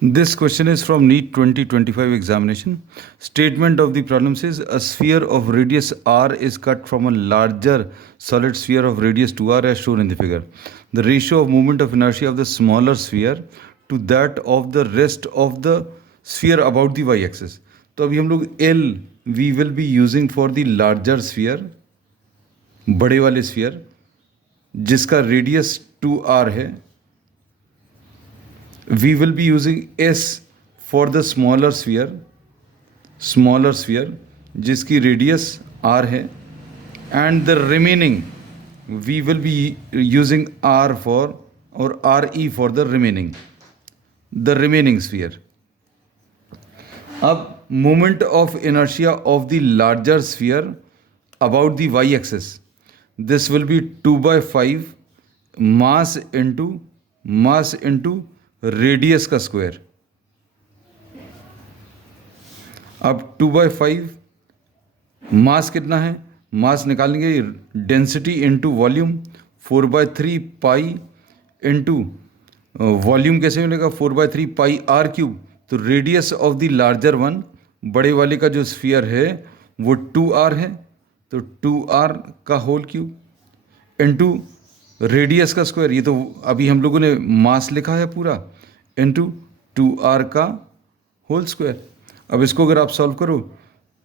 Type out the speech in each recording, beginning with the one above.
This question is from NEET 2025 examination. Statement of the problem says a sphere of radius r is cut from a larger solid sphere of radius 2r as shown in the figure. The ratio of moment of inertia of the smaller sphere to that of the rest of the sphere about the y-axis. तो अभी हम लोग L we will be using for the larger sphere, बड़े वाले sphere जिसका radius 2r है. We will be using S for the smaller sphere जिसकी radius R है, and the remaining we will be using R for or RE for the remaining sphere. अब moment of inertia of the larger sphere about the y-axis, this will be 2/5 mass into radius का square. अब 2/5 मास कितना है, मास निकालेंगे density into volume 4/3 pi into volume कैसे मिलेगा 4/3 पाई are cube. तो radius of the larger one, बड़े वाले का जो स्फीयर है वो 2r है, तो 2r का होल क्यूब इंटू रेडियस का स्क्वायर. ये तो अभी हम लोगों ने मास लिखा है पूरा, इंटू 2r का होल स्क्वायर. अब इसको अगर आप सॉल्व करो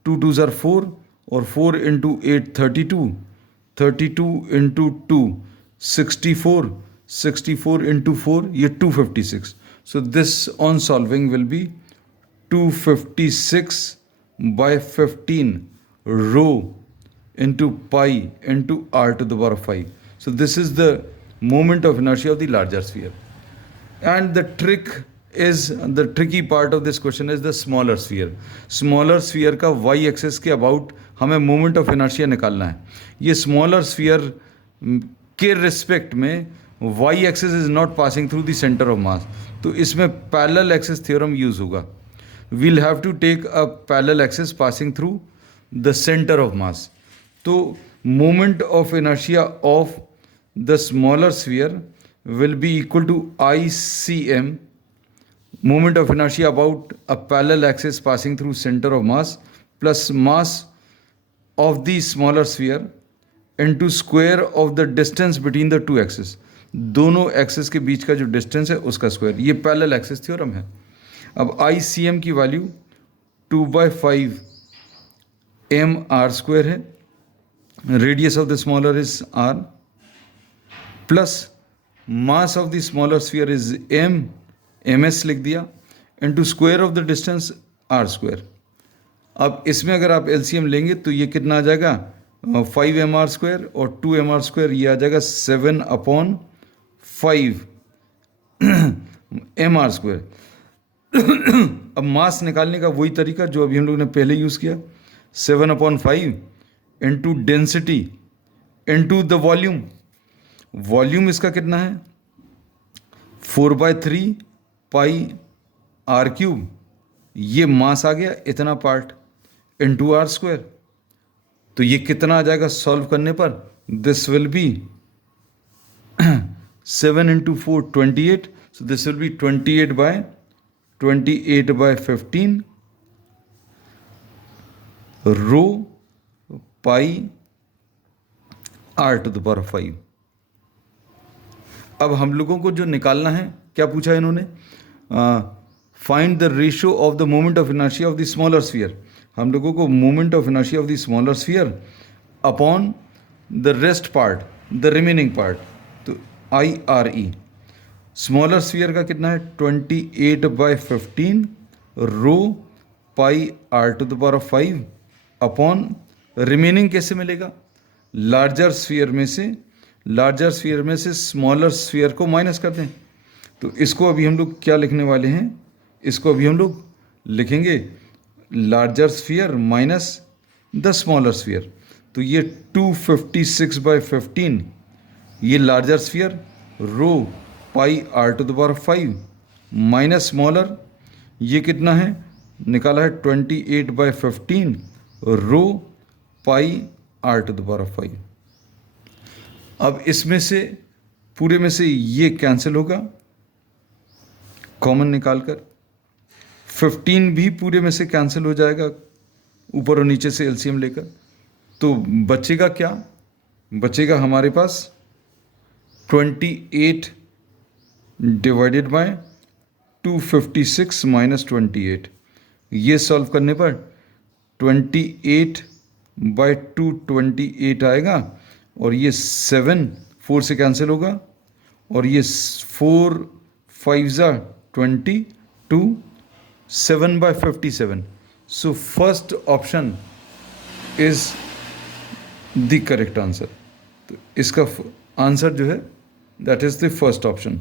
2 2s are 4 और 4 इंटू 8 32 इंटू 2 64 इंटू 4 ये 256. So this on solving will be 256/15 rho into pi into r to the power of 5. So this is the moment of inertia of the larger sphere. And the tricky part of this question is the smaller sphere. Smaller sphere का y-axis के about हमें moment of inertia निकालना है. ये smaller sphere के respect में y-axis is not passing through the center of mass. तो इसमें parallel axis theorem use होगा. We'll have to take a parallel axis passing through the center of mass. तो moment of inertia of the smaller sphere will be equal to ICM, moment of inertia about a parallel axis passing through center of mass, plus mass of the smaller sphere into square of the distance between the two axes. दोनों axis के बीच का जो distance है उसका square. ये parallel axis theorem है. अब ICM की वैल्यू 2/5 mr स्क्वायर है, radius of the smaller is r, plus mass of the smaller sphere is ms लिख दिया, into square of the distance r square. अब इसमें अगर आप LCM लेंगे तो ये कितना आ जाएगा 5 mr स्क्वायर और 2 mr स्क्वायर, ये आ जाएगा 7/5 mr स्क्वायर. अब मास निकालने का वही तरीका जो अभी हम लोग ने पहले यूज़ किया, 7/5 into density into the volume. Volume इसका कितना है 4/3 पाई आर क्यूब, ये मास आ गया इतना पार्ट इंटू आर स्क्वायर. तो ये कितना आ जाएगा सॉल्व करने पर, this will be 7 into 4 28. So this will be 28/15 rho pi r to the power of 5. अब हम लोगों को जो निकालना है, क्या पूछा इन्होंने, find the ratio of the moment of inertia of the smaller sphere. हम लोगों को moment of inertia of the smaller sphere upon the rest part, the remaining part, तो IRE. स्मॉलर स्फीयर का कितना है 28/15 rho pi r to the power of 5 upon remaining कैसे मिलेगा, larger sphere में से स्मॉलर स्फीयर को माइनस कर दें. तो इसको अभी हम लोग क्या लिखने वाले हैं, इसको अभी हम लोग लिखेंगे larger sphere minus the smaller sphere. तो ये 256/15 ये larger sphere rho pi r to the power 5 minus smaller, ये कितना है निकाला है 28/15 rho pi r to the power 5. अब इसमें से पूरे में से ये कैंसिल होगा कॉमन निकाल कर, 15 भी पूरे में से कैंसिल हो जाएगा ऊपर और नीचे से एलसीएम लेकर, तो बचेगा क्या? बचेगा हमारे पास 28 डिवाइडेड बाय 256 माइनस 28। ये सॉल्व करने पर 28 बाय 228 आएगा, और ये 7 4 से कैंसिल होगा, और ये 4 5 ज़ा 22, 7 by 57. So first option is the correct answer. तो इसका आंसर जो है, that is the first option.